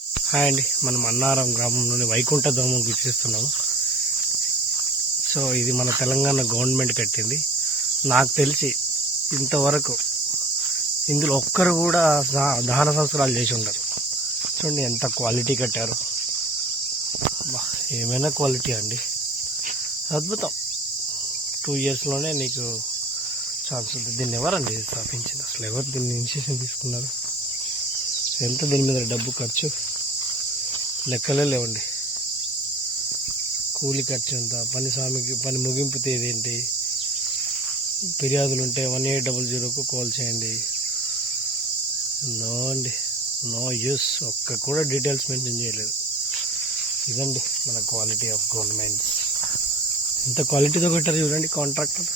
Hi అండి, మనం అన్నారం గ్రామంలోని వైకుంఠధామం వీక్షిస్తున్నాము. సో ఇది మన తెలంగాణ గవర్నమెంట్ కట్టింది. నాకు తెలిసి ఇంతవరకు ఇందులో ఒక్కరు కూడా దహన సంస్కారాలు చేసి ఉండరు. చూడండి ఎంత క్వాలిటీ కట్టారు. ఏమైనా క్వాలిటీ అండి, అద్భుతం. 2 yearsలోనే నీకు ఛాన్స్ ఉంది. దీన్ని ఎవరండి స్థాపించింది? అసలు ఎవరు దీన్ని ఇనిషియేషన్ తీసుకున్నారు? ఎంత దీని మీద డబ్బు ఖర్చు లెక్కలే లేవండి. కూలి ఖర్చు ఎంత, పని ముగింపు తేదీ ఏంటి, ఫిర్యాదులు ఉంటే 1800కు కాల్ చేయండి. నో అండి, నో యూస్. ఒక్క కూడా డీటెయిల్స్ మెన్షన్ చేయలేదు. ఇదండి మన క్వాలిటీ ఆఫ్ గవర్నమెంట్స్. ఇంత క్వాలిటీతో కట్టారు చూడండి కాంట్రాక్టర్.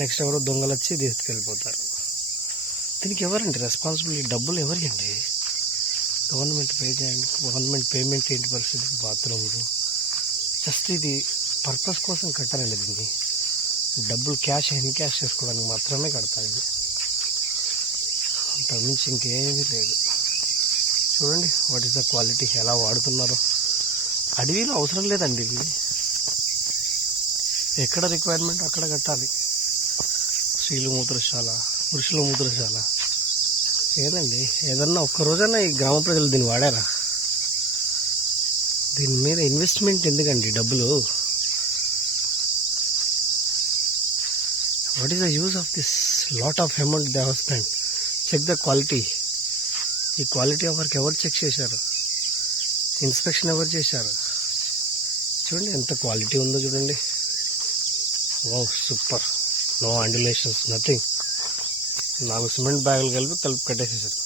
నెక్స్ట్ ఎవరో దొంగలు వచ్చి తీసుకెళ్ళిపోతారు. దీనికి ఎవరండి రెస్పాన్సిబిలిటీ? డబ్బులు ఎవరికండి? గవర్నమెంట్ పే చేయండి. గవర్నమెంట్ పేమెంట్ ఏంటి పరిస్థితి? బాత్రూమ్లు జస్ట్ ఇది పర్పస్ కోసం కట్టారండి. దీన్ని డబ్బులు క్యాష్ చేసుకోవడానికి మాత్రమే కడతారు. ఇది అంతకుమించి ఇంకేమీ లేదు. చూడండి వాట్ ఈస్ ద క్వాలిటీ, ఎలా వాడుతున్నారో. అడవిలో అవసరం లేదండి ఇది. ఎక్కడ రిక్వైర్మెంట్ అక్కడ కట్టాలి. స్త్రీలు మూత్రశాల, పురుషుల మూత్రశాల ఏదండి. ఏదన్నా ఒక్కరోజన్నా ఈ గ్రామ ప్రజలు దీన్ని వాడారా? దీని మీద ఇన్వెస్ట్మెంట్ ఎందుకండి డబ్బులు? What is the use of this lot of amount they have spend? Check the quality. ఈ క్వాలిటీ ఆఫ్ వర్క్ ఎవరు చెక్ చేశారు? ఇన్స్పెక్షన్ ఎవరు చేశారు? చూడండి ఎంత క్వాలిటీ ఉందో చూడండి. Wow, super. No undulations, nothing. 4 cement బ్యాగులు కలిపి కట్టేసేసారు.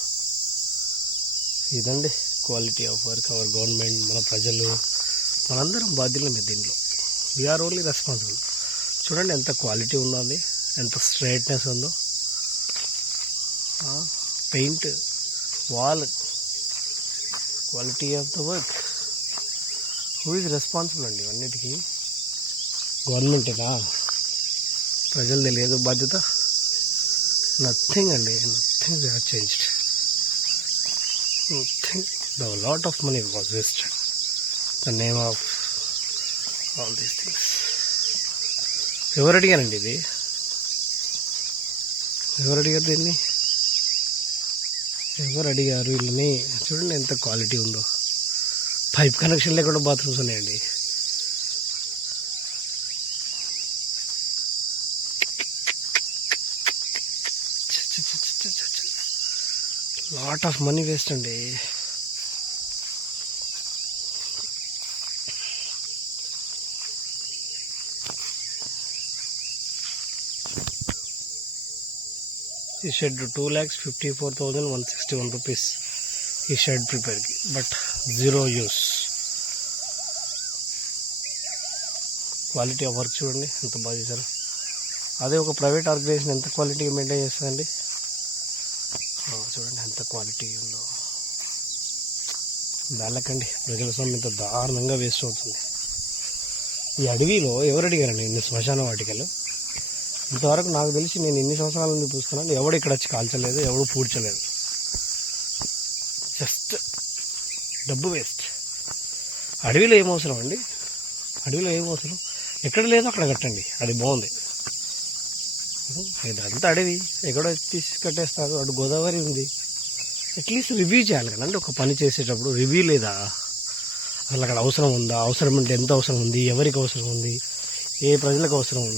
ఇదండి quality of work. Our government, మన ప్రజలు, మనందరం బాధ్యులమే దీంట్లో. We are only responsible. చూడండి ఎంత క్వాలిటీ ఉందో, అది ఎంత స్ట్రైట్నెస్ ఉందో. Paint, wall, quality of the work. Who is responsible అండి ఇవన్నిటికీ? గవర్నమెంటేనా? ప్రజలది లేదు బాధ్యత? నథింగ్ అండి, nothing they have changed. Nothing. The lot of money was wasted. The name of all these things. ఎవరు అడిగారండి ఇది? ఎవరు అడిగారు దీన్ని? ఎవరు అడిగారు వీళ్ళని? చూడండి ఎంత క్వాలిటీ ఉందో. పైప్ కనెక్షన్ లేకుండా బాత్రూమ్స్ ఉన్నాయండి. లాట్ ఆఫ్ మనీ వేస్ట్ అండి. ఈ షెడ్ 2,54,161 రూపీస్ ఈ షెడ్ ప్రిపేర్కి, but zero use. Quality of work చూడండి ఎంత బాగా చేశారు. అదే ఒక ప్రైవేట్ ఆర్గనైజేషన్ ఎంత క్వాలిటీగా మెయింటైన్ చేస్తుందండి. చూడండి ఎంత క్వాలిటీ ఉందో. దానికండి ప్రజల సొమ్ము ఇంత దారుణంగా వేస్ట్ అవుతుంది. ఈ అడవిలో ఎవరు అడిగారండి ఇన్ని శ్మశాన వాటికలు? ఇంతవరకు నాకు తెలిసి నేను ఎన్ని సంవత్సరాల నుండి చూస్తున్నాను, ఎవడు ఇక్కడ వచ్చి కాల్చలేదు, ఎవడు పూడ్చలేదు. జస్ట్ డబ్బు వేస్ట్. అడవిలో ఏమవసరం అండి? అడవిలో ఏమవసరం? ఎక్కడ లేదో అక్కడ కట్టండి, అది బాగుంది. ఇదంతా అడవి, ఎక్కడో తీసి కట్టేస్తారు. అటు గోదావరి ఉంది. అట్లీస్ట్ రివ్యూ చేయాలి కదండి ఒక పని చేసేటప్పుడు. రివ్యూ లేదా? అసలు అక్కడ అవసరం ఉందా? అవసరం అంటే ఎంత అవసరం ఉంది, ఎవరికి అవసరం ఉంది, ఏ ప్రజలకు అవసరం ఉంది?